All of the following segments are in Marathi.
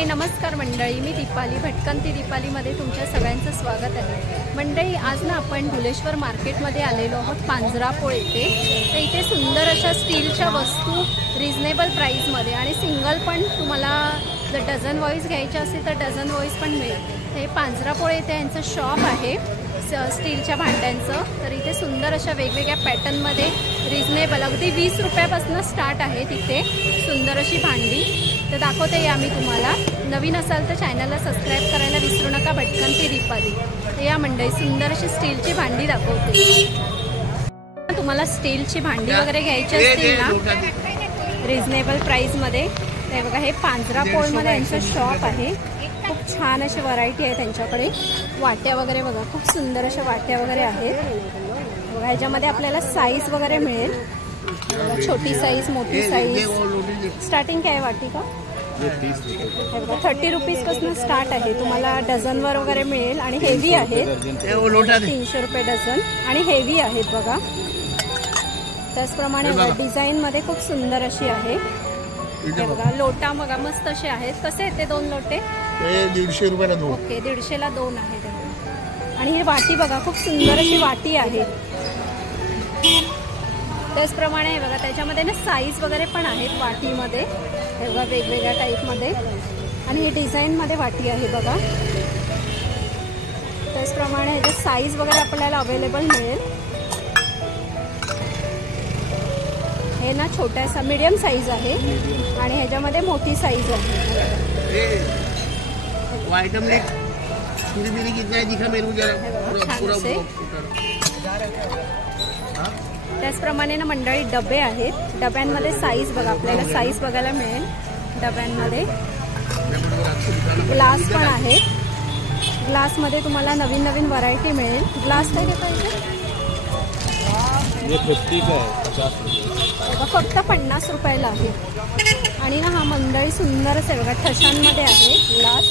हाय नमस्कार मंडळी, मी दीपाली भटकंती दीपालीमध्ये तुमच्या सगळ्यांचं स्वागत आहे। मंडळी आज ना आपण भुलेश्वर मार्केटमध्ये आलेलो आहोत पांजरापोळ येथे। तर इथे सुंदर अशा स्टीलच्या वस्तू रिजनेबल प्राईसमध्ये आणि सिंगल पण तुम्हाला जर डझन वाईज घ्यायचे असेल तर डझन वाईज पण मिळेल। हे पांजरापोळ येथे यांचं शॉप आहे स्टीलच्या भांड्यांचं। तर इथे सुंदर अशा वेगवेगळ्या पॅटर्नमध्ये रिजनेबल अगदी 20 रुपयापासून स्टार्ट आहे तिथे सुंदर अशी भांडी। तर दाखवते या मी तुम्हाला। नवीन असाल तर चॅनलला सबस्क्राईब करायला विसरू नका भटकंती दीपाली। तर या मंडळी सुंदर अशी स्टीलची भांडी दाखवते। तुम्हाला स्टीलची भांडी वगैरे घ्यायची असतील ना रिजनेबल प्राईसमध्ये, हे बघा हे पांजरापोळमध्ये यांचं शॉप आहे। खूप छान अशी व्हरायटी आहे त्यांच्याकडे। वाट्या वगैरे बघा, खूप सुंदर अशा वाट्या वगैरे आहेत बघा। ह्याच्यामध्ये आपल्याला साईज वगैरे मिळेल, छोटी साईज मोठी साईज। स्टार्टिंग काय आहे वाटी का? 30 रुपीजपासून स्टार्ट आहे। तुम्हाला डझनवर वगैरे मिळेल आणि हेवी आहेत 300 रुपये डझन आणि हेवी आहेत बघा। त्याचप्रमाणे डिझाईनमध्ये खूप सुंदर अशी आहे हे बघा। लोटा बघा मस्त असे आहेत। कसे आहेत ते दोन लोटे? 150 रुपयाला दोन। ओके 150ला दोन आहेत। आणि ही वाटी बघा, खूप सुंदर अशी वाटी आहे। त्याचप्रमाणे बघा त्याच्यामध्ये ना साईज वगैरे पण आहेत वाटीमध्ये, हे बघा वेगवेगळ्या टाईपमध्ये। आणि ही डिझाईनमध्ये वाटी आहे बघा। त्याचप्रमाणे ह्याचे साईज वगैरे आपल्याला अवेलेबल मिळेल। हे ना छोटासा मीडियम साईज आहे आणि ह्याच्यामध्ये मोठी साईज आहे। त्याचप्रमाणे ना मंडळी डबे आहेत। डब्यांमध्ये साईज बघा, आपल्याला साईज बघायला मिळेल डब्यांमध्ये। ग्लास पण आहे, ग्लासमध्ये तुम्हाला नवीन नवीन व्हरायटी मिळेल। ग्लास काय पाहिजे? फक्त 50 रुपयाला आहे। आणि ना हा मंडळी सुंदरच आहे बघा, ठशांमध्ये आहे ग्लास।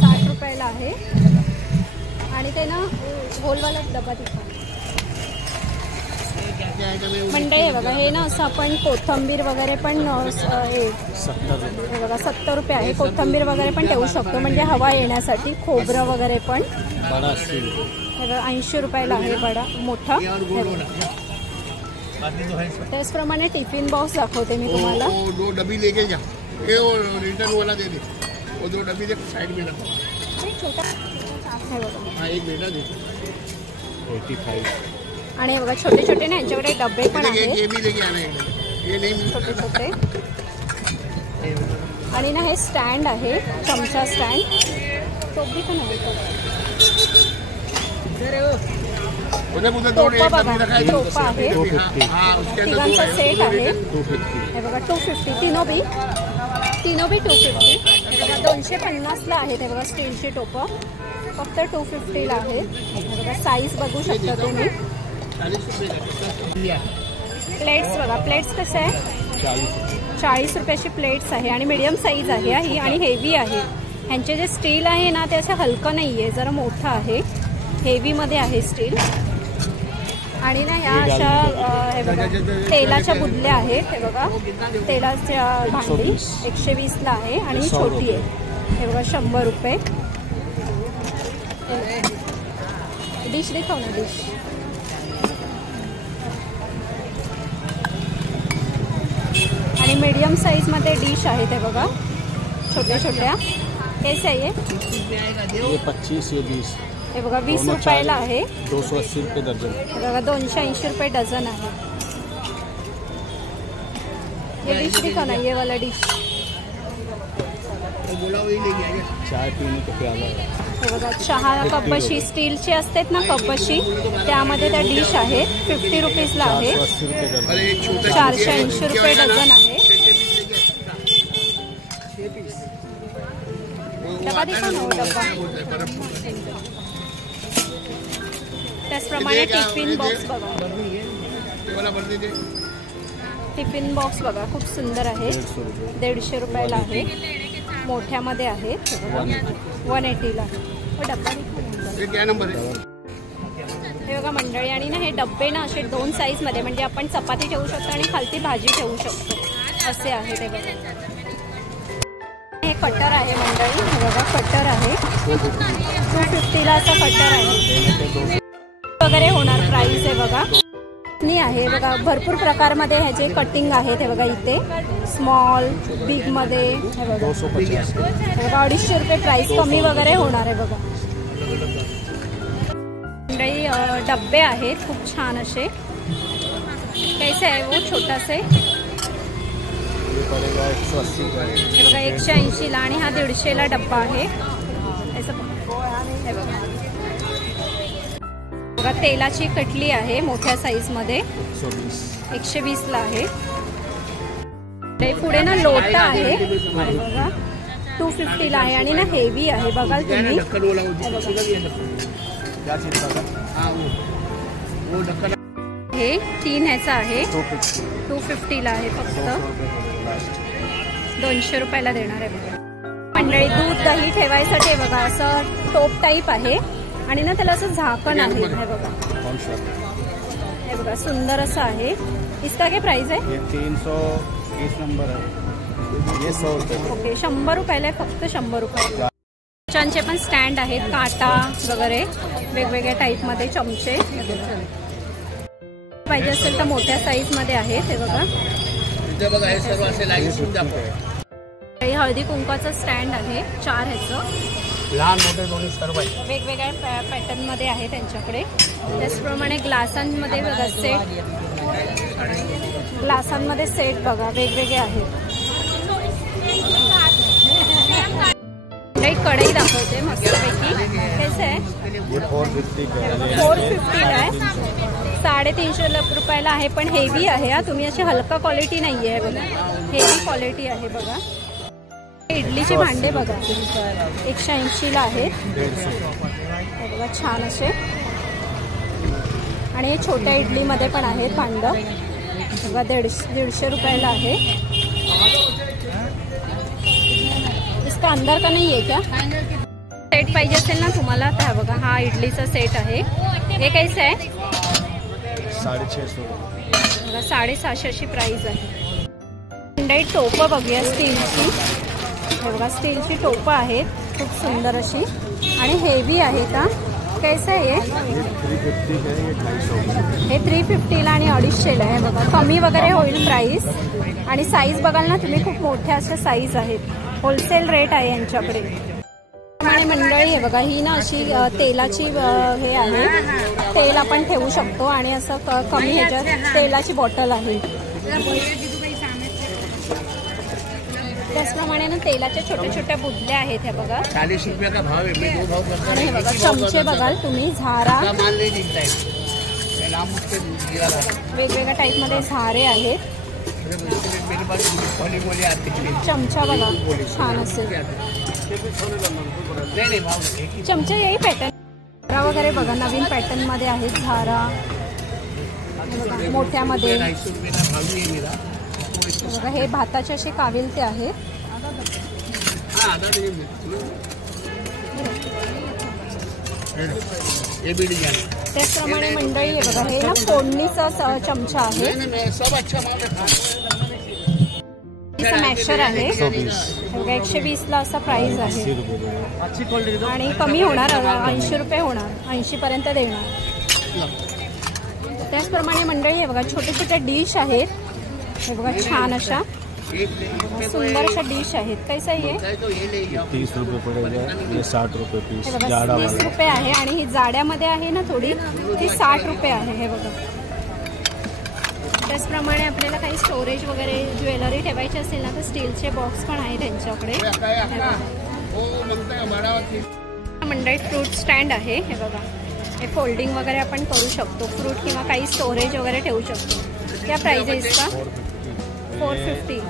60 रुपयाला आहे आणि ते ना होलवाला डबा तिथं मंडळी आहे बघा। हे ना असं आपण कोथिंबीर वगैरे पण हे बघा 70 रुपये आहे। कोथिंबीर वगैरे पण ठेवू शकतो म्हणजे हवा येण्यासाठी। खोबरं वगैरे पण 80 रुपयाला आहे बडा मोठा। त्याचप्रमाणे टिफिन बॉक्स दाखवते मी तुम्हाला। दो डब्बी लेके जा, ये रिटर्न वाला दे दे, वो दो डब्बी दे साइड में रखो। छोटा है बघा, हां एक बेटा दे 85। आणि बघा छोटे छोटे ना यांच्याकडे डब्बे पण आहेत, ये भी लेके आना है, ये नहीं छोटे छोटे। आणि ना हे स्टँड आहे, चमचा स्टँड, तो भी पण आहे। टोपा बघा, टोपा आहे, तिघांचा सेट आहे हे बघा 250। तीनो भी 250। हे बघा 250ला आहेत हे बघा स्टीलची टोपं, फक्त 250ला आहे हे बघा। साईज बघू शकता तुम्ही। प्लेट्स बघा, प्लेट्स कसं आहे 40 रुपयाची प्लेट्स आहे आणि मीडियम साईज आहे ही आणि हेवी आहे। ह्यांचे जे स्टील आहे ना ते असं हलकं नाही आहे, जरा मोठं आहे, हेवीमध्ये आहे स्टील। आणि ना ह्या अशा हे बघा तेलाच्या बुदल्या आहेत हे बघा। तेलाच्या भांडी 120ला आहे आणि छोटी आहे हे बघा 100 रुपये। डिश दिखाव ना, डिश आणि मीडियम साईजमध्ये डिश आहेत हे बघा छोट्या छोट्या। कैसे आहे ये 25 ये 20 हे बघा 20 रुपयाला आहे। 280 रुपये डझन हे बघा 280 रुपये डझन आहे। ये डिश दिखा ना, ये वाला डिश चाय पीने का प्याला। हे बघा चहा कपबशी स्टीलची असतात ना कपबशी, त्यामध्ये त्या डिश आहेत 50 रुपीजला आहे। 480 रुपये डझन आहे। डबा दिखा ना, डबा। त्याचप्रमाणे टिफिन बॉक्स बघा, टिफिन बॉक्स बघा खूप सुंदर आहे, 150 रुपयाला आहे। मोठ्यामध्ये आहे 180ला। डब्बा हे बघा मंडळी। आणि ना हे डब्बे ना असे 2 साईजमध्ये, म्हणजे आपण चपाती ठेवू शकतो आणि खालती भाजी ठेवू शकतो। असे आहे ते बघा. हे कटर आहे मंडळी, हे बघा कटर आहे 250ला असं कटर आहे वगैरे होणार. प्राइस आहे बघा नाही आहे बघा. भरपूर प्रकारमध्ये ह्याचे कटिंग आहेत. हे बघा इथे स्मॉल बिग मध्ये हे बघा 250 रुपये प्राइस. कमी वगैरे होणार आहे बघा. मंडळी डब्बे आहेत खूप छान असे. कैसे आहे वो छोटा से? हे बघा 180ला आणि हा 150ला डब्बा आहे. हे बघा तेलाची कटली आहे मोठ्या साईज मध्ये 120ला आहे. पुढे ना लोटा आहे बघा 250ला आहे आणि ना हेवी आहे बघाल तुम्ही. हे 3 ह्याचा आहे 250ला आहे. फक्त 200 रुपयाला देणार आहे बघा. मंडळी दूध दही ठेवायसाठी बघा असं टोप टाईप आहे आणि ना त्याला असं झाकण आहे. हे बघा हे बघा सुंदर असं आहे. इसका क्या प्राइस आहे? 330 नंबर आहे. ये 100 रुपये. ओके 100 रुपयाला आहे फक्त 100 रुपये. चमचे पण स्टँड आहेत काटा वगैरे वेगवेगळ्या टाईपमध्ये चमचे. पाहिजे असेल तर मोठ्या साईज मध्ये आहेत. हे बघा हे हळदी कुंकाचं स्टँड आहे 4 ह्याचं लहान मोठे दोन्ही सर्व आहे. वेगवेगळ्या पॅटर्न मध्ये आहे त्यांच्याकडे. त्याचप्रमाणे ग्लासांमध्ये बघा सेट. ग्लासांमध्ये सेट बघा वेगवेगळे आहेत. एक कढई दाखवते मस्तपैकी. कैसे आहे? 450 आहे 350 रुपयाला आहे. पण हेवी आहे हा. तुम्ही अशी हलका क्वालिटी नाही आहे बघा. हेवी क्वालिटी आहे बघा. इडलीचे भांडे बघा 180ला आहेत. बघा छान असे. आणि हे छोट्या इडलीमध्ये पण आहेत भांडं बघा 150 रुपयाला आहे. इसका अंदर का नाही आहे का? सेट पाहिजे असेल ना तुम्हाला तर बघा हा इडलीचा सेट आहे. हे कैसे आहे? 650 बघा 750 अशी प्राइस आहे. मंडळी टोपं बघूया स्टीलची. हे बघा स्टीलची टोपं आहेत खूप सुंदर अशी आणि हेवी आहे का? कैसे आहे हे? 350ला आणि 250ला आहे बघा. कमी वगैरे होईल प्राइस. आणि साईज बघाल ना तुम्ही खूप मोठ्या अशा साईज आहेत. होलसेल रेट आहे यांच्याकडे. आणि मंडळी हे बघा ही ना अशी तेलाची हे आहे. तेल आपण ठेवू शकतो आणि असं कमी ह्याच्यात तेलाची बॉटल आहे. त्याचप्रमाणे ना तेलाच्या छोट्या छोट्या बुदल्या आहेत. हे बघा 40 रुपये का भाव है. आणि हे बघा चमचे बघाल तुम्ही झारा वेगवेगळ्या टाईप मध्ये झारे आहेत. चमचा बघा छान असेल. चमचे यही पॅटर्न वगैरे बघा नवीन पॅटर्न मध्ये आहेत. झारा मोठ्यामध्ये बघा हे भाताचे असे काविलते आहेत. त्याचप्रमाणे मंडळी हे बघा हे ना फोडणीचा चमचा आहे. मॅशर आहे 120ला असा प्राइस आहे. आणि कमी होणार 80 रुपये होणार. 80 पर्यंत देणार. त्याचप्रमाणे मंडळी हे बघा छोटे छोटे डिश आहेत. हे बघा छान अशा सुंदर अशा डिश आहेत. कैसा आहे? 30 रुपये पडेगा. ये 60 रुपये पीस. हे बघा 30 रुपये आहे आणि ही जाड्यामध्ये आहे ना थोडी ती 60 रुपये आहे. हे बघा त्याचप्रमाणे आपल्याला काही स्टोरेज वगैरे ज्वेलरी ठेवायची असेल ना तर स्टीलचे बॉक्स पण आहे त्यांच्याकडे. मंडळी फ्रूट स्टँड आहे. हे बघा हे फोल्डिंग वगैरे आपण करू शकतो. फ्रूट किंवा काही स्टोरेज वगैरे ठेवू शकतो. क्या प्राइस आहे इसका? 450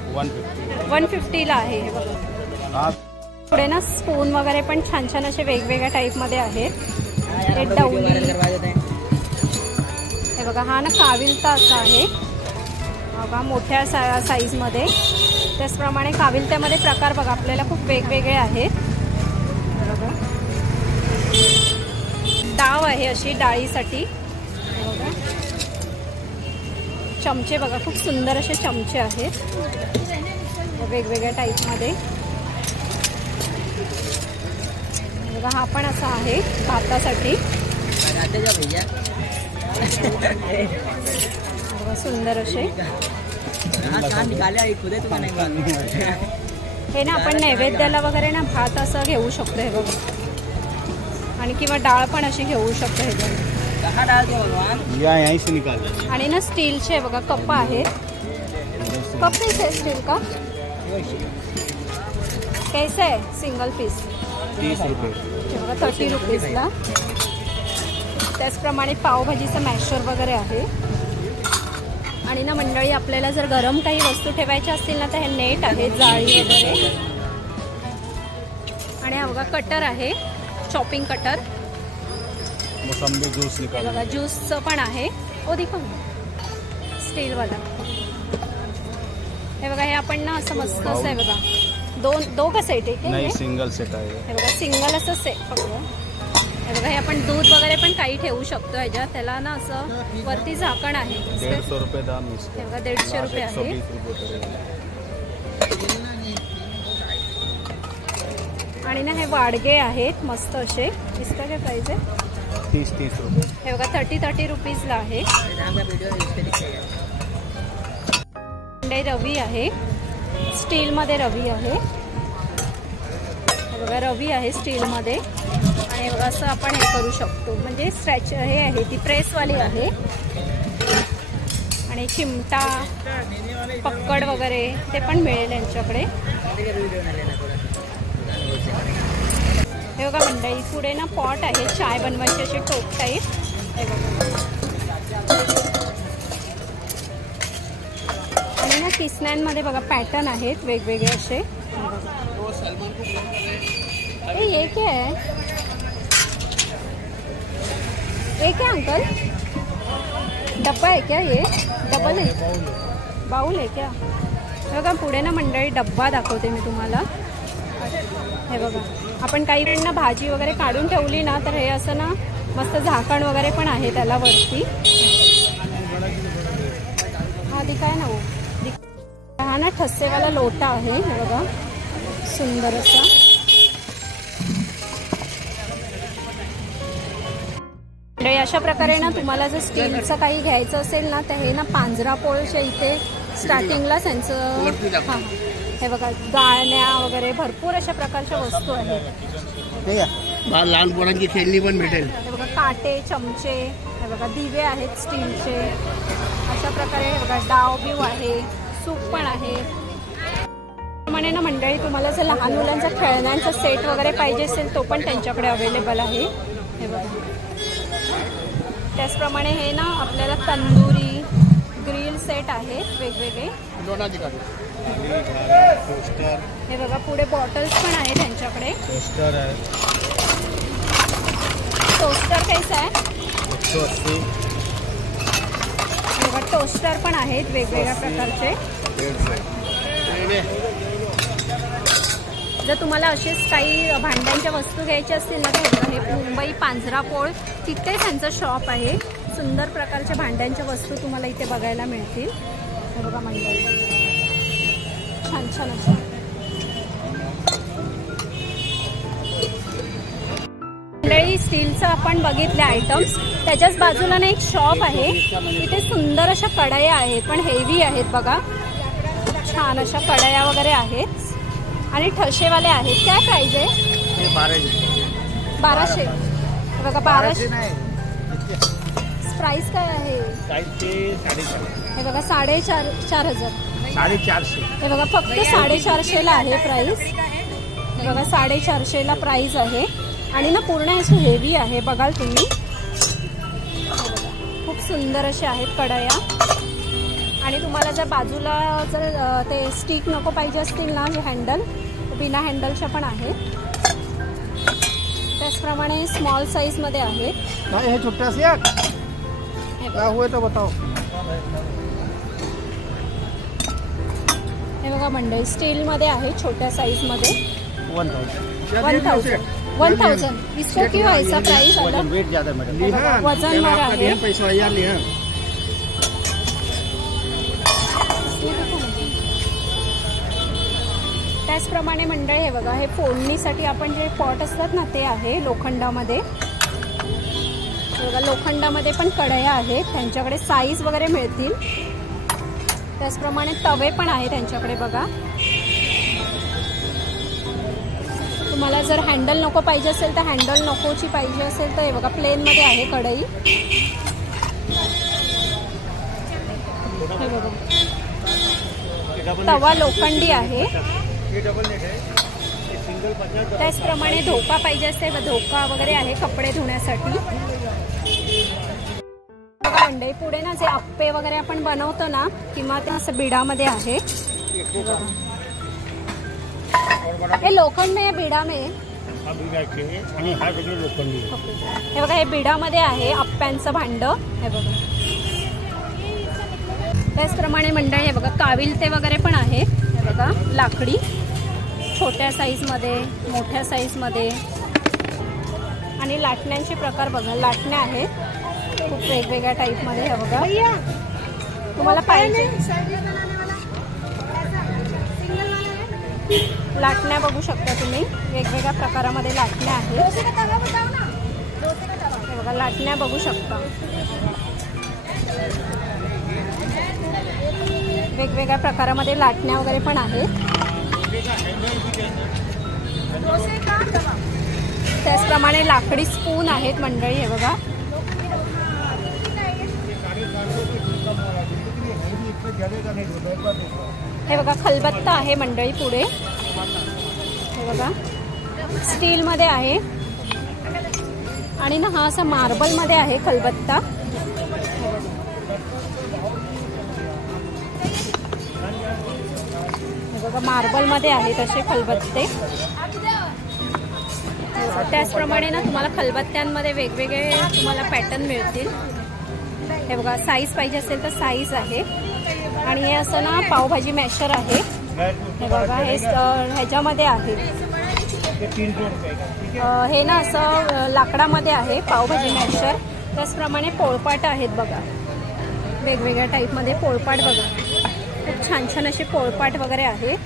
150ला आहे. हे बघा पुढे ना स्पून वगैरे पण छान छान असे वेगवेगळ्या टाईपमध्ये आहेत. हे डवली हे बघा हा ना काविलता असा आहे बघा मोठ्या साईजमध्ये. त्याचप्रमाणे काविलत्यामध्ये प्रकार बघा आपल्याला खूप वेगवेगळे आहेत. बघा डाव आहे अशी डाळीसाठी. बघा चमचे बघा, खूप सुंदर असे चमचे आहेत वेगवेगळ्या टाईपमध्ये बघा. हा पण असा आहे भातासाठी बघा, सुंदर असे. हे ना आपण नैवेद्याला वगैरे ना भात असं घेऊ शकतो हे बघा, आणि किंवा डाळ पण अशी घेऊ शकतो हे बघा. आणि ना स्टीलचे बघा कप आहेत. कप कैसे आहे स्टील का? कैसे आहे सिंगल पीस? 30 रुपये. बघा 30 रुपीजला. त्याचप्रमाणे पावभाजीचं मॅशर वगैरे आहे. आणि ना मंडळी, आपल्याला जर गरम काही वस्तू ठेवायच्या असतील ना तर हे नेट आहे, जाळी वगैरे. आणि हा बघा कटर आहे, चॉपिंग कटर. मोसंबी ज्यूस निकाल बघा ज्यूसचं पण आहे. ओ देखो स्टीलवाला. हे बघा, हे आपण ना असं मस्त असं आहे बघा. दो का सेट आहे नाही, सिंगल सेट आहे. हे बघा सिंगल असं सेट फक्त. हे बघा, हे आपण दूध वगैरे पण काही ठेवू शकतो ह्याच्यात. त्याला ना असं वरती झाकण आहे. 150 रुपये दाम. हे बघा 150 रुपये आहे. आणि ना हे वाडगे आहेत मस्त असे. इसका काय प्राइस आहे? 30 रुपये. हे बघा 30 रुपीजला आहे. रवी आहे, स्टीलमध्ये रवी आहे. हे बघा रवी आहे स्टीलमध्ये. आणि बघा असं आपण हे करू शकतो, म्हणजे स्ट्रॅच हे आहे, ती प्रेसवाली आहे. आणि चिमटा, पक्कड वगैरे ते पण मिळेल यांच्याकडे. हे बघा मंडळी, पुढे ना पॉट आहे चाय बनवायचे असे टोप टाईप. हे बघा. आणि ना किसण्यांमध्ये बघा पॅटर्न आहेत वेगवेगळे असे. ये क्या है? ये क्या अंकल? डब्बा आहे क्या? ये डबल आहे, बाउल आहे क्या? बघा पुढे ना मंडळी डब्बा दाखवते मी तुम्हाला. हे बघा, आपण काही वेळेला भाजी वगैरे काढून ठेवली ना तर हे असं ना मस्त झाकण वगैरे पण आहे त्याला वरती. हा दिखाय ना, वो हा ना ठस्सेवाला लोटा आहे. हे बघा सुंदर असा. अशा प्रकारे ना तुम्हाला जर स्टीलचं काही घ्यायचं असेल ना तर हे ना पांजरापोळच्या इथे स्टार्टिंगला त्यांचं. हां, हे बघा गाळण्या वगैरे भरपूर अशा प्रकारच्या वस्तू आहेत. लहान पोरांची खेळणी पण भेटेल. हे बघा काटे, चमचे, हे बघा दिवे आहेत स्टीलचे. अशा प्रकारे हे बघा डाव बिव आहे, सूप पण आहे. त्याप्रमाणे ना मंडळी, तुम्हाला जर लहान मुलांचा खेळण्यांचा सेट वगैरे पाहिजे असेल तो पण त्यांच्याकडे अवेलेबल आहे. हे बघा. त्याचप्रमाणे हे ना आपल्याला तंदुरी ग्रिल सेट आहेत वेगवेगळे. हे बघा पुढे बॉटल्स पण आहेत त्यांच्याकडे. टोस्टर कैसा आहे? 180. बघा टोस्टर पण आहेत वेगवेगळ्या प्रकारचे. जर तुम्हाला असेच काही भांड्यांच्या वस्तू घ्यायच्या असतील ना तर हे मुंबई पांजरापोळ तिथे त्यांचं शॉप आहे. सुंदर प्रकारच्या भांड्यांच्या वस्तू तुम्हाला इथे बघायला मिळतील. हे बघा मंडळी, छान छान असं. मंडळी स्टीलचं आपण बघितले आयटम्स. त्याच्याच बाजूला ना एक शॉप आहे, तिथे सुंदर अशा कढया आहेत पण हेवी आहेत बघा. छान अशा कढया वगैरे आहेत आणि ठसेवाले आहेत. काय प्राइस आहे? 1200. बघा 1200. प्राइस काय आहे? हे बघा 4,500. हे बघा फक्त 450ला आहे प्राइस. हे बघा 450ला प्राइस आहे. आणि ना पूर्ण अशी हेवी आहे, बघाल तुम्ही. खूप सुंदर असे आहेत कढया. आणि तुम्हाला जर बाजूला जर ते स्टिक नको पाहिजे असतील ना, जे हँडल बिना हँडलच्या पण आहेत. त्याचप्रमाणे स्मॉल साईजमध्ये आहेत. हे छोट्यासे काय होय तर बताओ. हे बघा मंडळी स्टीलमध्ये आहे छोट्या साईजमध्ये. 1000. इसको क्यों ऐसा प्राइस अलग? वेट ज्यादा मैडम. वजनवर आहे. त्याचप्रमाणे मंडळी हे बघा, हे फोडणीसाठी आपण जे पॉट असतात ना ते आहे लोखंडामध्ये. बघा लोखंडामध्ये पण कढया आहेत, त्यांच्याकडे साईज वगैरे मिळतील. त्याचप्रमाणे तवे पण आहे त्यांच्याकडे बघा. तुम्हाला जर हँडल नको पाहिजे असेल तर हँडल नकोची पाहिजे असेल तर हे बघा प्लेनमध्ये आहे कढई. हे बघा तवा लोखंडी आहे. त्याचप्रमाणे धोका पाहिजे असेल धोका वगैरे आहे कपडे धुण्यासाठी. मंडई पुढे ना जे अप्पे वगैरे आपण बनवतो ना किंवा ते असं बिडामध्ये आहे. हे लोखंड में बिडा में हे बघा, हे बिडामध्ये आहे अप्प्यांचं भांड. हे बघा त्याचप्रमाणे मंडळी हे बघा काविलते वगैरे पण आहे. हे बघा लाकडी, छोट्या साईजमध्ये मोठ्या साईजमध्ये. आणि लाटण्यांचे प्रकार बघा, लाटण्या आहेत खूप वेगवेगळ्या टाईपमध्ये. हे बघा तुम्हाला पाहिजे लाटण्या बघू शकता तुम्ही, वेगवेगळ्या प्रकारामध्ये लाटण्या आहेत. हे बघा लाटण्या बघू शकता, वेगवेगळ्या प्रकारामध्ये लाटण्या वगैरे पण आहेत. त्याचप्रमाणे लाकडी स्पून आहेत मंडळी. हे बघा हे बघा खलबत्ता आहे मंडळी पुढे. हे बघा स्टीलमध्ये आहे आणि ना हा असा मार्बलमध्ये आहे खलबत्ता. हे बघा मार्बलमध्ये आहेत असे खलबत्ते. त्याचप्रमाणे ना तुम्हाला खलबत्त्यांमध्ये वेगवेगळे तुम्हाला पॅटर्न मिळतील. हे बघा साईज पाहिजे असेल तर साईज आहे. आणि हे असं ना पावभाजी मॅशर आहे. हे बघा हे ह्याच्यामध्ये आहे, हे ना असं लाकडामध्ये आहे पावभाजी मॅशर. त्याचप्रमाणे पोळपाट आहेत बघा, वेगवेगळ्या टाईपमध्ये पोळपाट बघा, खूप छान छान असे पोळपाट वगैरे आहेत.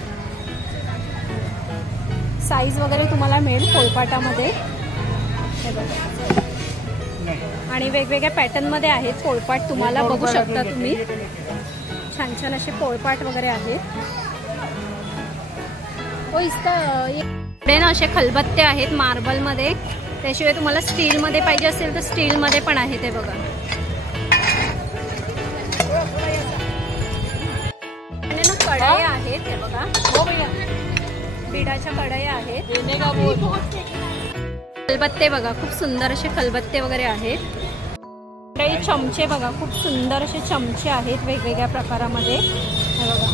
साईज वगैरे तुम्हाला मिळेल पोळपाटामध्ये. हे बघा आणि वेगवेगळ्या पॅटर्नमध्ये आहेत पोळपाट, तुम्हाला बघू शकता तुम्ही. छान छान असे पोळपाट वगैरे आहेत. हो इकडे ना असे खलबत्ते आहेत मार्बलमध्ये. त्याशिवाय तुम्हाला स्टीलमध्ये पाहिजे असेल तर स्टीलमध्ये पण आहे. ते बघा आणि ना कढया आहेत. हे बघा बिडाच्या कढया आहेत. खलबत्ते बघा, खूप सुंदर असे खलबत्ते वगैरे आहेत. काही चमचे बघा, खूप सुंदर असे चमचे आहेत वेगवेगळ्या प्रकारामध्ये. हे बघा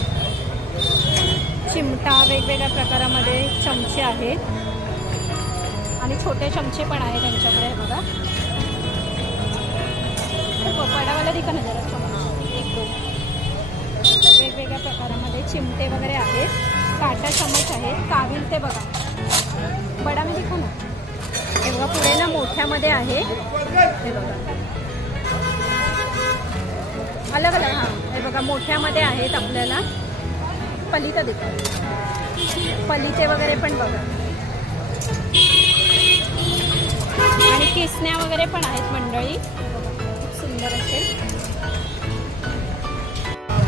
चिमटा वेगवेगळ्या प्रकारामध्ये चमचे आहेत आणि छोटे चमचे पण आहेत त्यांच्याकडे. हे बघा पडावाला दिका ना जरा चमचे, एक दोन वेगवेगळ्या प्रकारामध्ये चिमटे वगैरे आहेत. काटा चमच आहेत. काविल ते बघा बडा मी दिखा ना. हे बघा पुढे ना मोठ्यामध्ये आहे. हे बघा अलग अलग, हां हे बघा मोठ्यामध्ये आहेत आपल्याला. पलिता दिखा, पलिते वगैरे पण बघा आणि किसण्या वगैरे पण आहेत मंडळी. खूप सुंदर असे.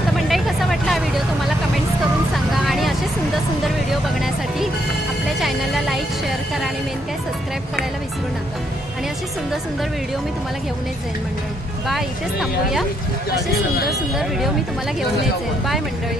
तर मंडळी कसा वाटला हा व्हिडिओ तुम्हाला कमेंट्स करून सांगा. आणि असे सुंदर सुंदर व्हिडिओ बघण्यासाठी आपल्या चॅनलला लाईक शेअर करा आणि मेन काय सबस्क्राईब करायला विसरू नका. आणि असे सुंदर सुंदर व्हिडिओ मी तुम्हाला घेऊन येत जाईल मंडळी. बाय, इथेच थांबूया. असे सुंदर सुंदर व्हिडिओ मी तुम्हाला घेऊन येत जाईल. बाय मंडळी.